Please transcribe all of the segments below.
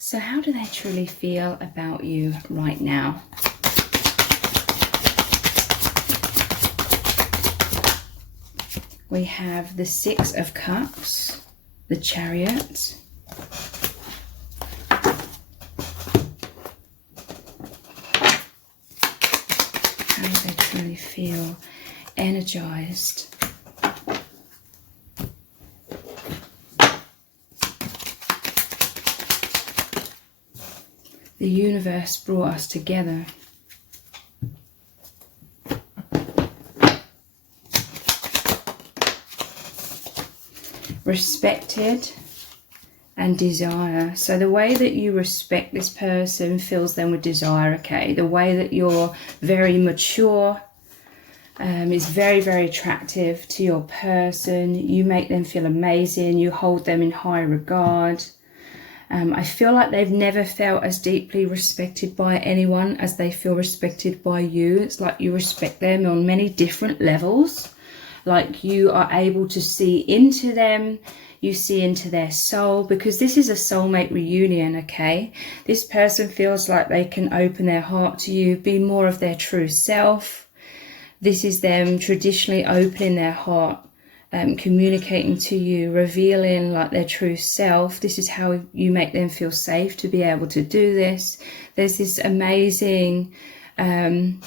So how do they truly feel about you right now? We have the Six of Cups, the Chariot, how do they truly feel energized? The universe brought us together. Respected and desire. So the way that you respect this person fills them with desire, okay? The way that you're very mature is very, very attractive to your person. You make them feel amazing. You hold them in high regard. I feel like they've never felt as deeply respected by anyone as they feel respected by you. It's like you respect them on many different levels. Like you are able to see into them, you see into their soul, because this is a soulmate reunion, okay? This person feels like they can open their heart to you, be more of their true self. This is them traditionally opening their heart, communicating to you, revealing like their true self. This is how you make them feel safe to be able to do this. There's this amazing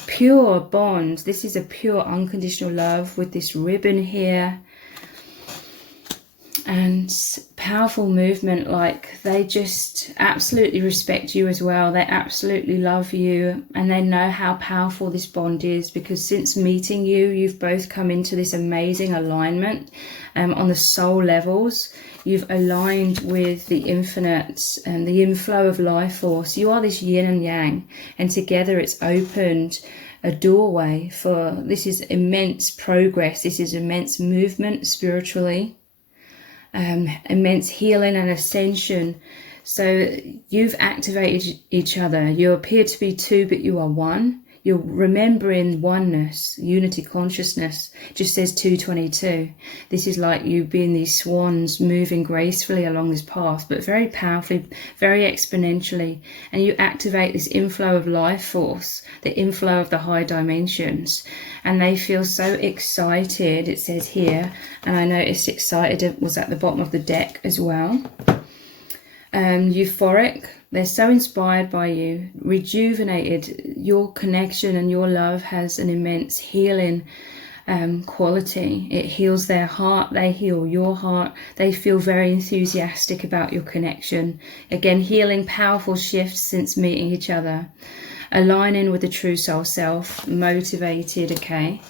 pure bond. This is a pure unconditional love with this ribbon here, and powerful movement. Like they just absolutely respect you as well. They absolutely love you, and they know how powerful this bond is, because since meeting you, you've both come into this amazing alignment on the soul levels. You've aligned with the infinite and the inflow of life force. You are this yin and yang, and together it's opened a doorway for, this is immense progress. This is immense movement spiritually, immense healing and ascension. So you've activated each other. You appear to be two, but you are one. You're remembering oneness, unity consciousness. It just says 222. This is like you being these swans moving gracefully along this path, but very powerfully, very exponentially. And you activate this inflow of life force, the inflow of the high dimensions. And they feel so excited, it says here. And I noticed excited was at the bottom of the deck as well. Euphoric. They're so inspired by you, rejuvenated. Your connection and your love has an immense healing quality. It heals their heart, they heal your heart. They feel very enthusiastic about your connection. Again, healing, powerful shifts since meeting each other. Aligning with the true soul self, motivated, okay?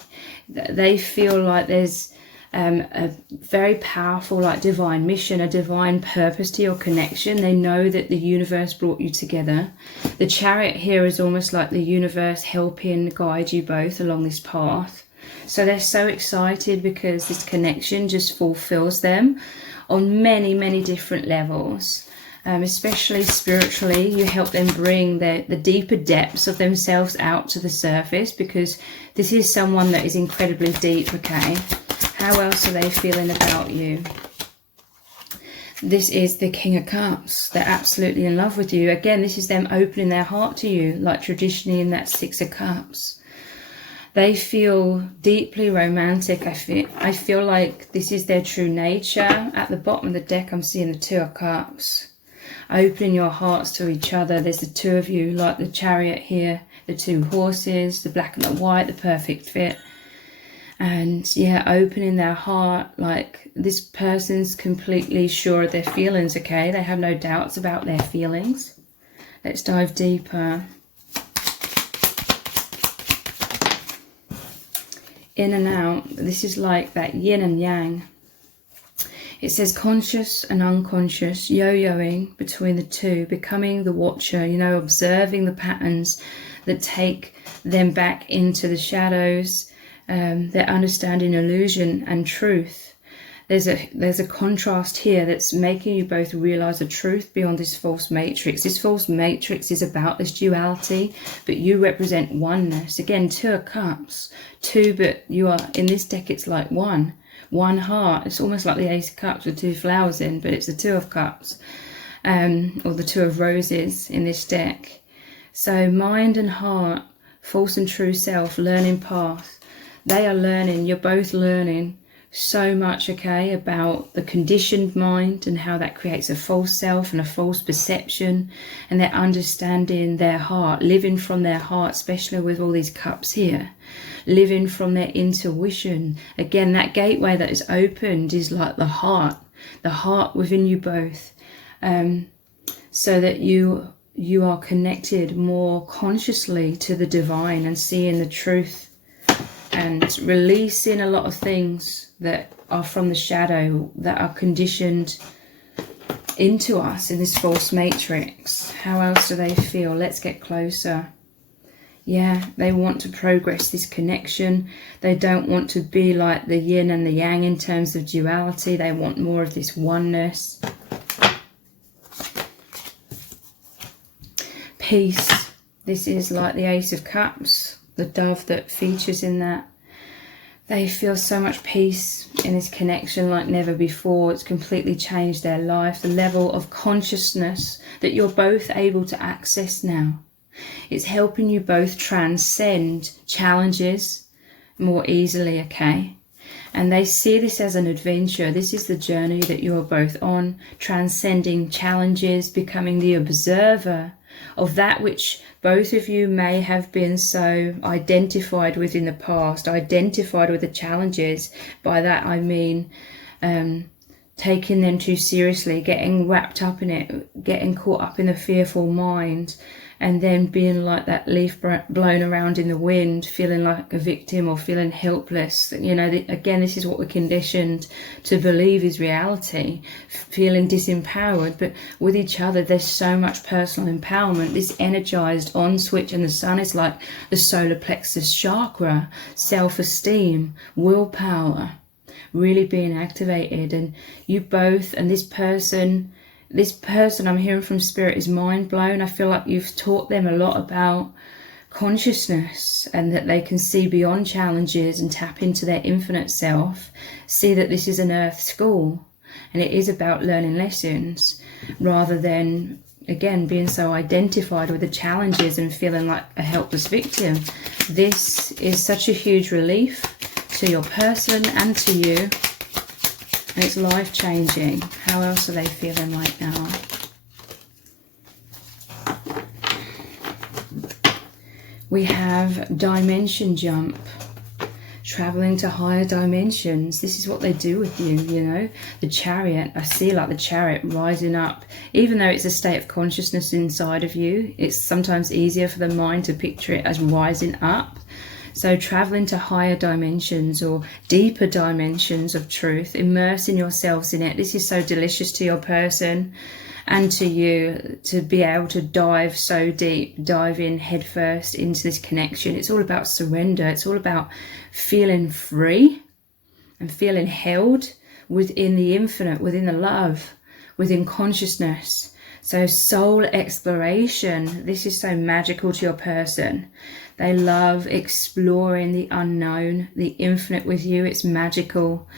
They feel like there's a very powerful like divine mission, a divine purpose to your connection. They know that the universe brought you together. The Chariot here is almost like the universe helping guide you both along this path. So they're so excited because this connection just fulfills them on many, many different levels. Especially spiritually, you help them bring the deeper depths of themselves out to the surface, because this is someone that is incredibly deep, okay? How else are they feeling about you? This is the King of Cups. They're absolutely in love with you. Again, this is them opening their heart to you, like traditionally in that Six of Cups. They feel deeply romantic. I feel like this is their true nature. At the bottom of the deck, I'm seeing the Two of Cups. Opening your hearts to each other. There's the two of you, like the Chariot here, the two horses, the black and the white, the perfect fit. And yeah, opening their heart, like this person's completely sure of their feelings, okay? They have no doubts about their feelings. Let's dive deeper. In and out, this is like that yin and yang. It says conscious and unconscious, yo-yoing between the two, becoming the watcher, you know, observing the patterns that take them back into the shadows. They're understanding illusion and truth. There's a contrast here that's making you both realize the truth beyond this false matrix. This false matrix is about this duality, but you represent oneness. Again, Two of Cups, two, but you are, in this deck, it's like one heart. It's almost like the Ace of Cups with two flowers in, but it's the Two of Cups. or the Two of Roses in this deck. So mind and heart, false and true self, learning path. They are learning, you're both learning so much, okay, about the conditioned mind and how that creates a false self and a false perception, and they're understanding their heart, living from their heart, especially with all these cups here, living from their intuition. Again, that gateway that is opened is like the heart within you both, so that you are connected more consciously to the divine and seeing the truth and releasing a lot of things that are from the shadow, that are conditioned into us in this false matrix. How else do they feel? Let's get closer. Yeah, they want to progress this connection. They don't want to be like the yin and the yang in terms of duality. They want more of this oneness. Peace. This is like the Ace of Cups, the dove that features in that. They feel so much peace in this connection like never before. It's completely changed their life. The level of consciousness that you're both able to access now. It's helping you both transcend challenges more easily, okay? And they see this as an adventure. This is the journey that you are both on, transcending challenges, becoming the observer of that which both of you may have been so identified with in the past, identified with the challenges. By that I mean taking them too seriously, getting wrapped up in it, getting caught up in the fearful mind, and then being like that leaf blown around in the wind, feeling like a victim or feeling helpless. You know, again, this is what we're conditioned to believe is reality, feeling disempowered. But with each other, there's so much personal empowerment. This energized on switch, and the sun is like the solar plexus chakra, self-esteem, willpower, really being activated. And you both, and this person I'm hearing from spirit is mind blown. I feel like you've taught them a lot about consciousness, and that they can see beyond challenges and tap into their infinite self, see that this is an earth school and it is about learning lessons, rather than, again, being so identified with the challenges and feeling like a helpless victim. This is such a huge relief to your person and to you. And it's life-changing. How else are they feeling right now? We have dimension jump. Traveling to higher dimensions. This is what they do with you, you know. The Chariot. I see like the Chariot rising up. Even though it's a state of consciousness inside of you, it's sometimes easier for the mind to picture it as rising up. So traveling to higher dimensions or deeper dimensions of truth, immersing yourselves in it. This is so delicious to your person and to you, to be able to dive so deep, dive in headfirst into this connection. It's all about surrender. It's all about feeling free and feeling held within the infinite, within the love, within consciousness. So soul exploration. This is so magical to your person. They love exploring the unknown, the infinite with you. It's magical.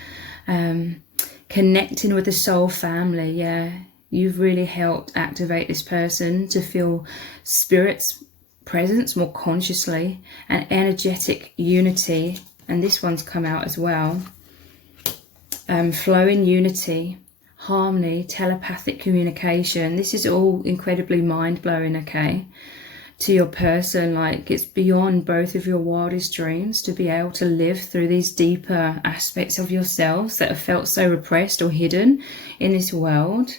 Connecting with the soul family. Yeah, you've really helped activate this person to feel spirit's presence more consciously, and energetic unity. And this one's come out as well. Flowing unity, harmony, telepathic communication. This is all incredibly mind-blowing, okay? To your person, like it's beyond both of your wildest dreams to be able to live through these deeper aspects of yourselves that have felt so repressed or hidden in this world.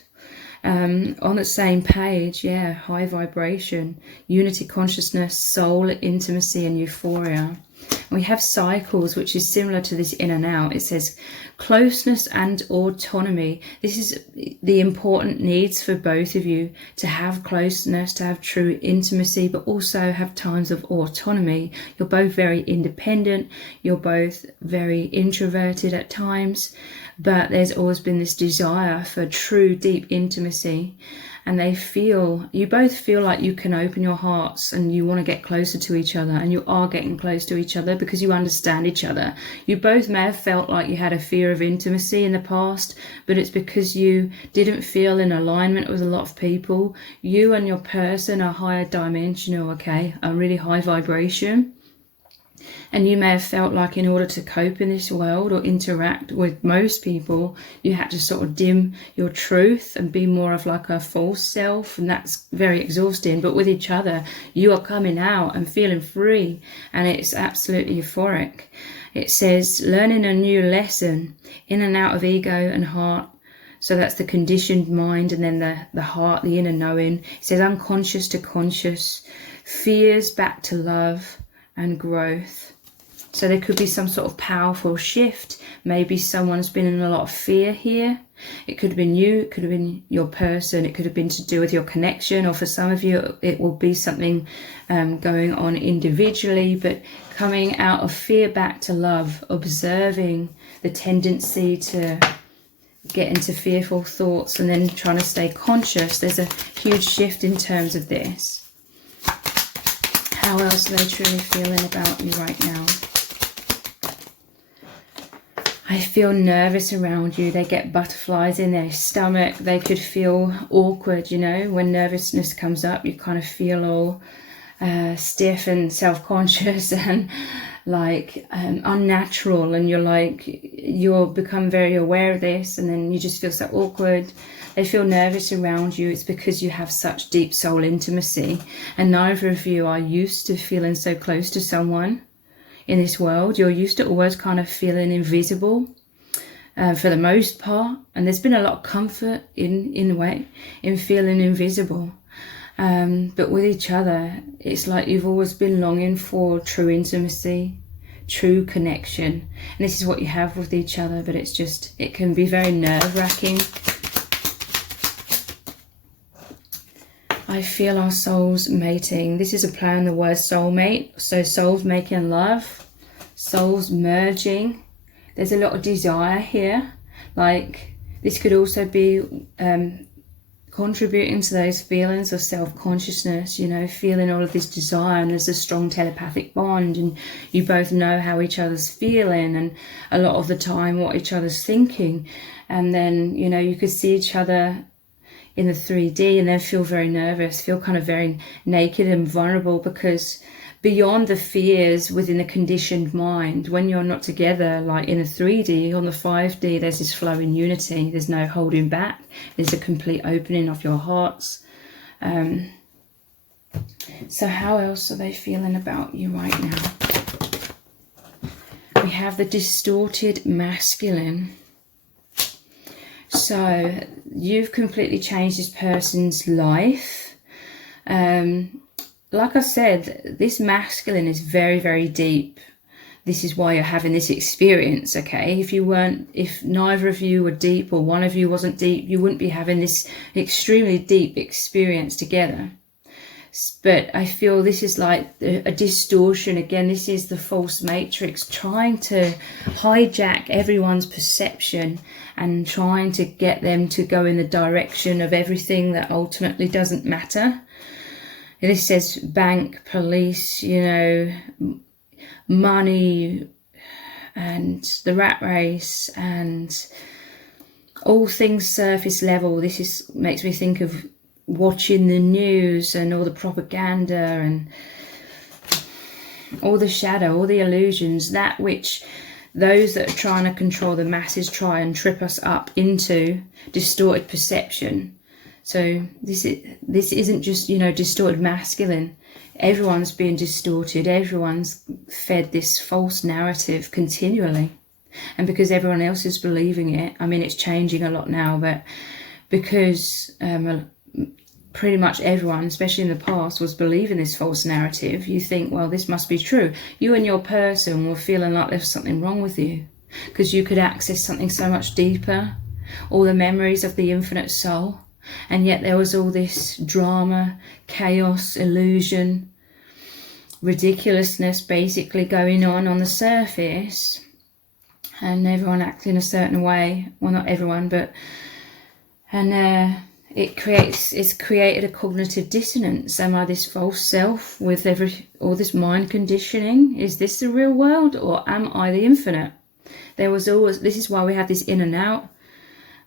On the same page, yeah, high vibration, unity, consciousness, soul, intimacy, and euphoria. We have cycles, which is similar to this in and out. It says closeness and autonomy. This is the important needs for both of you, to have closeness, to have true intimacy, but also have times of autonomy. You're both very independent. You're both very introverted at times, but there's always been this desire for true deep intimacy. and you both feel like you can open your hearts and you want to get closer to each other, and you are getting close to each other because you understand each other. You both may have felt like you had a fear of intimacy in the past, but it's because you didn't feel in alignment with a lot of people. You and your person are higher dimensional, okay, a really high vibration. And you may have felt like in order to cope in this world or interact with most people, you had to sort of dim your truth and be more of like a false self, and that's very exhausting. But with each other, you are coming out and feeling free, and it's absolutely euphoric. It says, learning a new lesson in and out of ego and heart. So that's the conditioned mind, and then the heart, the inner knowing. It says unconscious to conscious, fears back to love and growth. So there could be some sort of powerful shift. Maybe someone's been in a lot of fear here. It could have been you, it could have been your person, it could have been to do with your connection, or for some of you it will be something going on individually, but coming out of fear back to love, observing the tendency to get into fearful thoughts and then trying to stay conscious. There's a huge shift in terms of this. How else are they truly feeling about you right now? I feel nervous around you. They get butterflies in their stomach. They could feel awkward, you know, when nervousness comes up. You kind of feel all stiff and self-conscious and like unnatural, and you'll become very aware of this, and then you just feel so awkward. They feel nervous around you. It's because you have such deep soul intimacy, and neither of you are used to feeling so close to someone in this world. You're used to always kind of feeling invisible for the most part, and there's been a lot of comfort in a way in feeling invisible. But with each other, it's like you've always been longing for true intimacy, true connection, and this is what you have with each other, but it can be very nerve-wracking. I feel our souls mating. This is a play on the word soulmate. So souls making love, souls merging. There's a lot of desire here. Like this could also be contributing to those feelings of self-consciousness, you know, feeling all of this desire, and there's a strong telepathic bond, and you both know how each other's feeling and a lot of the time what each other's thinking. And then, you know, you could see each other in the 3D and then feel very nervous, feel kind of very naked and vulnerable, because beyond the fears within the conditioned mind, when you're not together, like in a 3D, on the 5D, there's this flow in unity. There's no holding back. There's a complete opening of your hearts. So how else are they feeling about you right now? We have the distorted masculine. So you've completely changed this person's life. Like I said, this masculine is very, very deep. This is why you're having this experience, okay? If neither of you were deep, or one of you wasn't deep, you wouldn't be having this extremely deep experience together. But I feel this is like a distortion. Again, this is the false matrix trying to hijack everyone's perception and trying to get them to go in the direction of everything that ultimately doesn't matter. This says bank, police, you know, money, and the rat race, and all things surface level. This makes me think of watching the news and all the propaganda and all the shadow, all the illusions, that which those that are trying to control the masses try and trip us up into distorted perception. So this isn't just, you know, distorted masculine. Everyone's being distorted. Everyone's fed this false narrative continually. And because everyone else is believing it, I mean, it's changing a lot now, but because pretty much everyone, especially in the past, was believing this false narrative, you think, well, this must be true. You and your person were feeling like there's something wrong with you, because you could access something so much deeper, all the memories of the infinite soul. And yet there was all this drama, chaos, illusion, ridiculousness basically going on the surface, and everyone acting a certain way. Well, not everyone, but it's created a cognitive dissonance. Am I this false self with all this mind conditioning? Is this the real world, or am I the infinite? There was always, this is why we have this in and out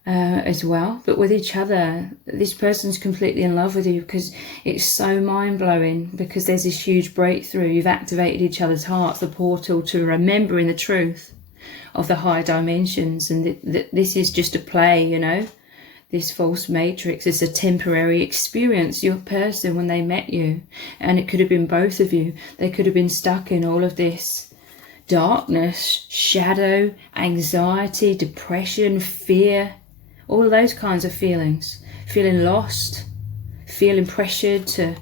as well, but with each other. This person's completely in love with you because it's so mind-blowing, because there's this huge breakthrough. You've activated each other's hearts, the portal to remembering the truth of the higher dimensions, and this is just a play, you know. This false matrix is a temporary experience. Your person, when they met you, and it could have been both of you, they could have been stuck in all of this darkness, shadow, anxiety, depression, fear, all of those kinds of feelings, feeling lost, feeling pressured to,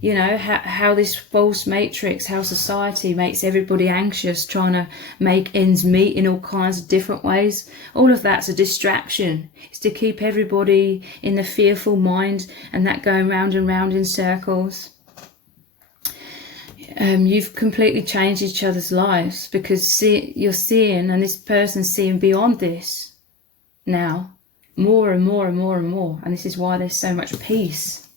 you know, how this false matrix, how society makes everybody anxious, trying to make ends meet in all kinds of different ways. All of that's a distraction. It's to keep everybody in the fearful mind, and that going round and round in circles. You've completely changed each other's lives, because you're seeing, and this person's seeing beyond this now, more and more and more and more. And this is why there's so much peace.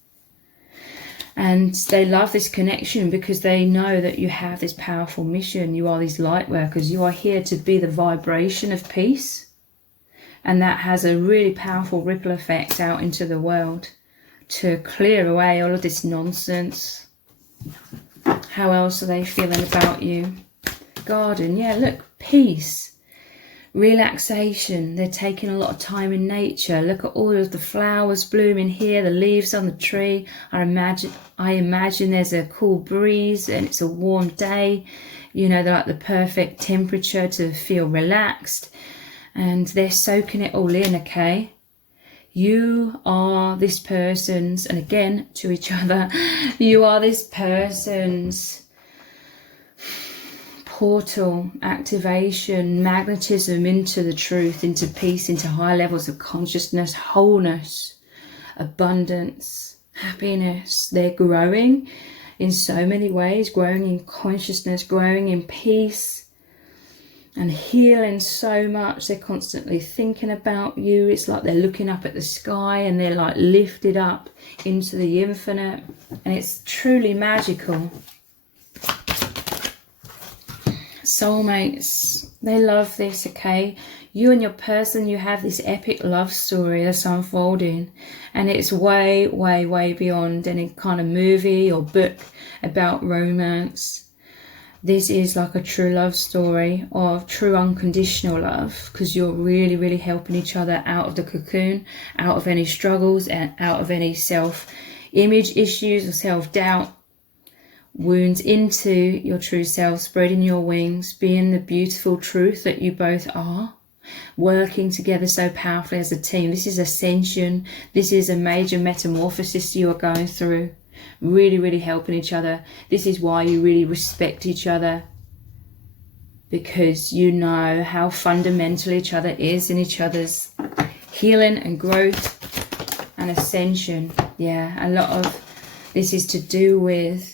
And they love this connection because they know that you have this powerful mission. You are these light workers. You are here to be the vibration of peace. And that has a really powerful ripple effect out into the world to clear away all of this nonsense. How else are they feeling about you? Garden, yeah, look, peace. Relaxation. They're taking a lot of time in nature. Look at all of the flowers blooming here, the leaves on the tree. I imagine there's a cool breeze and it's a warm day. You know, they're like the perfect temperature to feel relaxed. And they're soaking it all in, okay? You are this person's, and again, to each other, you are this person's portal, activation, magnetism into the truth, into peace, into high levels of consciousness, wholeness, abundance, happiness. They're growing in so many ways, growing in consciousness, growing in peace, and healing so much. They're constantly thinking about you. It's like they're looking up at the sky and they're like lifted up into the infinite, and it's truly magical. Soulmates, they love this, okay? You and your person, you have this epic love story that's unfolding, and it's way, way, way beyond any kind of movie or book about romance. This is like a true love story of true unconditional love, because you're really, really helping each other out of the cocoon, out of any struggles, and out of any self-image issues or self-doubt, wounds, into your true self, spreading your wings, being the beautiful truth that you both are, working together so powerfully as a team. This is Ascension. This is a major metamorphosis you are going through. Really, really helping each other. This is why you really respect each other, because you know how fundamental each other is in each other's healing and growth and ascension. Yeah, a lot of this is to do with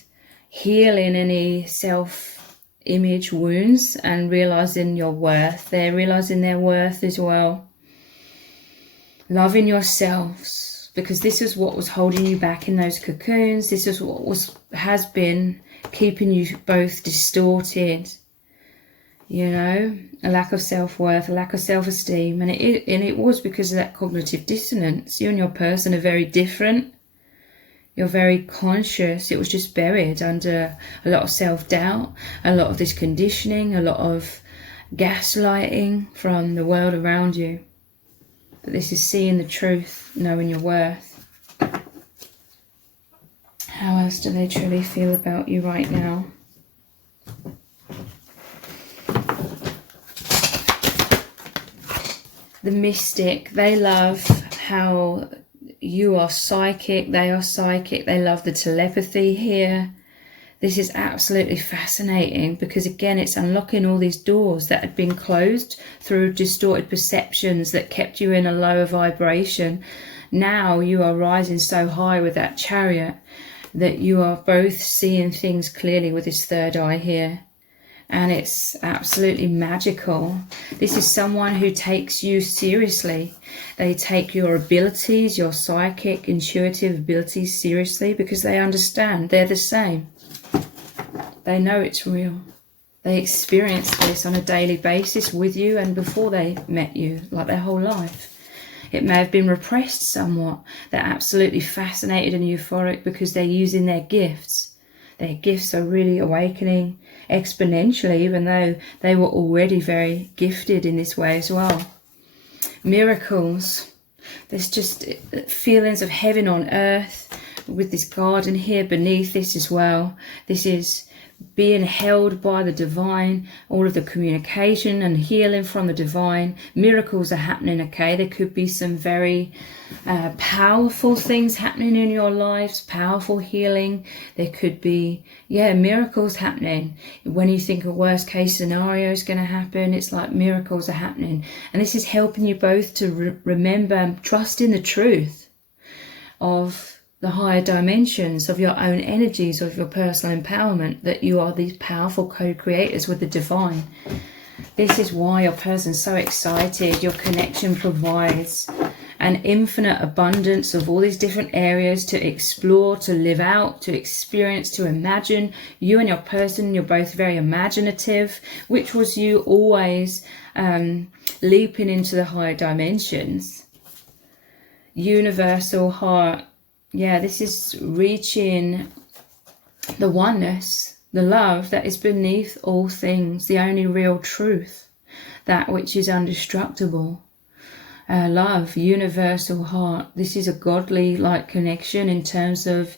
healing any self-image wounds and realizing your worth. They're realizing their worth as well. Loving yourselves, because this is what was holding you back in those cocoons. This is what has been keeping you both distorted. You know, a lack of self-worth, a lack of self-esteem, and it was because of that cognitive dissonance. You and your person are very different. You're very conscious. It was just buried under a lot of self-doubt, a lot of this conditioning, a lot of gaslighting from the world around you. But this is seeing the truth, knowing your worth. How else do they truly feel about you right now? The mystic, they love how you are psychic, they are psychic. They love the telepathy here. This is absolutely fascinating, because again, it's unlocking all these doors that had been closed through distorted perceptions that kept you in a lower vibration. Now you are rising so high with that Chariot that you are both seeing things clearly with this third eye here. and it's absolutely magical. This is someone who takes you seriously. They take your abilities, your psychic, intuitive abilities seriously, because they understand they're the same. They know it's real. They experience this on a daily basis with you and before they met you, like their whole life. It may have been repressed somewhat. They're absolutely fascinated and euphoric because they're using their gifts. Their gifts are really awakening exponentially, even though they were already very gifted in this way as well. Miracles. There's just feelings of heaven on earth with this garden here beneath this as well. This is being held by the divine, all of the communication and healing from the divine. Miracles are happening, okay? There could be some very powerful things happening in your lives, powerful healing. There could be, miracles happening. When you think a worst case scenario is going to happen, it's like miracles are happening. And this is helping you both to remember and trust in the truth of the higher dimensions of your own energies, of your personal empowerment, that you are these powerful co-creators with the divine. This is why your person's so excited. Your connection provides an infinite abundance of all these different areas to explore, to live out, to experience, to imagine. You and your person, you're both very imaginative, which was you always leaping into the higher dimensions. Universal heart. Yeah, this is reaching the oneness, the love that is beneath all things, the only real truth, that which is indestructible. Love, universal heart. This is a godly like connection in terms of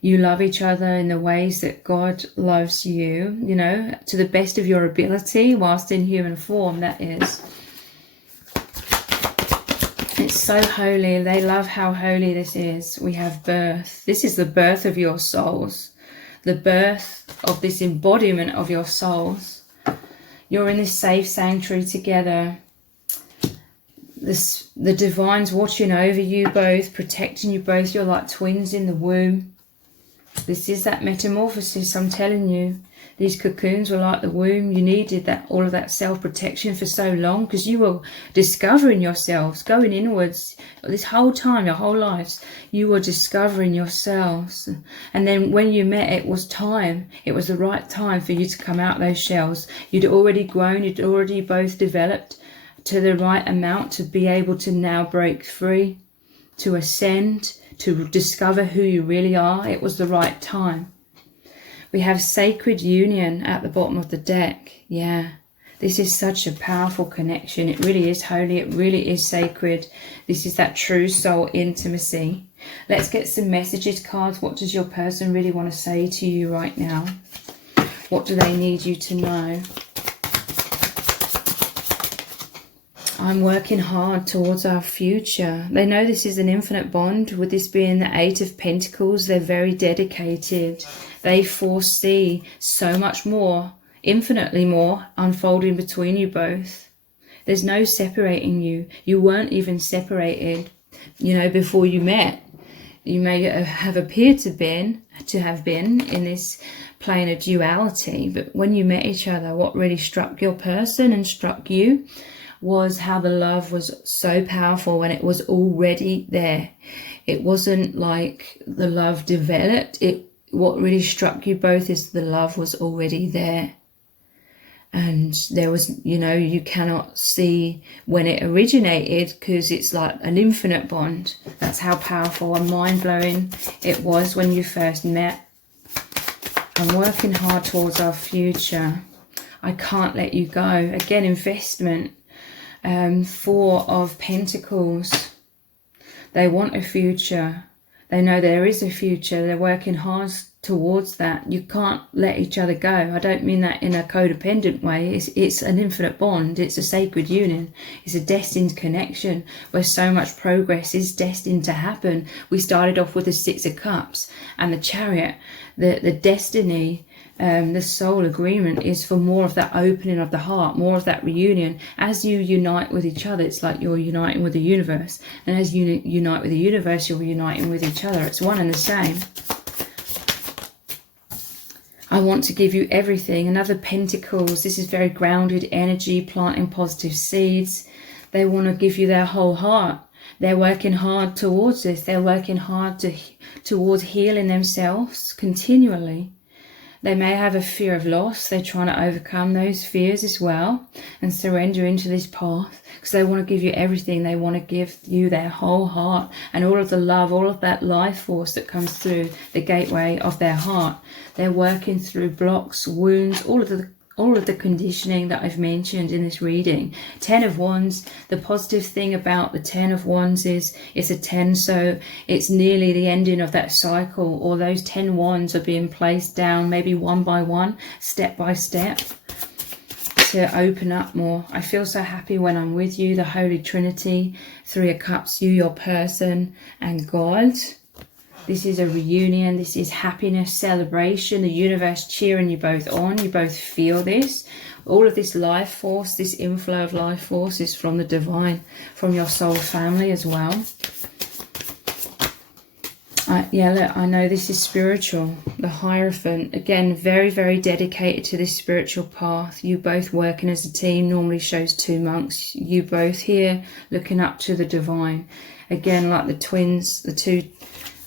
you love each other in the ways that God loves you, you know, to the best of your ability, whilst in human form, that is. It's so holy. They love how holy this is. We have birth. This is the birth of your souls. The birth of this embodiment of your souls. You're in this safe sanctuary together. The divine's watching over you both, protecting you both. You're like twins in the womb. This is that metamorphosis, I'm telling you. These cocoons were like the womb. You needed all of that self-protection for so long because you were discovering yourselves, going inwards. This whole time, your whole lives, you were discovering yourselves. And then when you met, it was time. It was the right time for you to come out those shells. You'd already grown. You'd already both developed to the right amount to be able to now break free, to ascend, to discover who you really are. It was the right time. We have sacred union at the bottom of the deck. Yeah, this is such a powerful connection. It really is holy. It really is sacred. This is that true soul intimacy. Let's get some messages cards. What does your person really want to say to you right now? What do they need you to know? I'm working hard towards our future. They know this is an infinite bond. With this being the Eight of Pentacles, they're very dedicated. They foresee so much more, infinitely more, unfolding between you both. There's no separating you. You weren't even separated, you know, before you met. You may have appeared to have been in this plane of duality, but when you met each other, what really struck your person and struck you was how the love was so powerful and it was already there. It wasn't like the love developed. What really struck you both is the love was already there. And there was, you know, you cannot see when it originated because it's like an infinite bond. That's how powerful and mind-blowing it was when you first met. I'm working hard towards our future. I can't let you go. Again, investment. Four of Pentacles. They want a future. They know there is a future. They're working hard towards that. You can't let each other go. I don't mean that in a codependent way. It's an infinite bond. It's a sacred union. It's a destined connection where so much progress is destined to happen. We started off with the Six of Cups and the Chariot. The destiny, the soul agreement is for more of that opening of the heart, more of that reunion. As you unite with each other, it's like you're uniting with the universe. And as you unite with the universe, you're uniting with each other. It's one and the same. I want to give you everything. Another Pentacles. This is very grounded energy, planting positive seeds. They want to give you their whole heart. They're working hard towards this. They're working hard towards healing themselves continually. They may have a fear of loss. They're trying to overcome those fears as well and surrender into this path, because they want to give you everything. They want to give you their whole heart and all of the love, all of that life force that comes through the gateway of their heart. They're working through blocks, wounds, all of the conditioning that I've mentioned in this reading. 10 of Wands. The positive thing about the 10 of Wands is it's a 10, so it's nearly the ending of that cycle, or those 10 wands are being placed down, maybe one by one, step by step, to open up more. I feel so happy when I'm with you, the Holy Trinity, 3 of Cups, you, your person, and God. This is a reunion. This is happiness, celebration, the universe cheering you both on. You both feel this. All of this life force, this inflow of life force is from the divine, from your soul family as well. Yeah, look, I know this is spiritual. The Hierophant, again, very, very dedicated to this spiritual path. You both working as a team, normally shows 2 monks. You both here looking up to the divine. Again, like the twins, the 2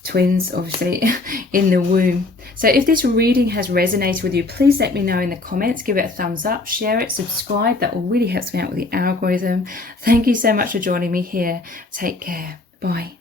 twins obviously in the womb. So if this reading has resonated with you, please let me know in the comments. Give it a thumbs up, share it, subscribe. That will really help me out with the algorithm. Thank you so much for joining me here. Take care. Bye.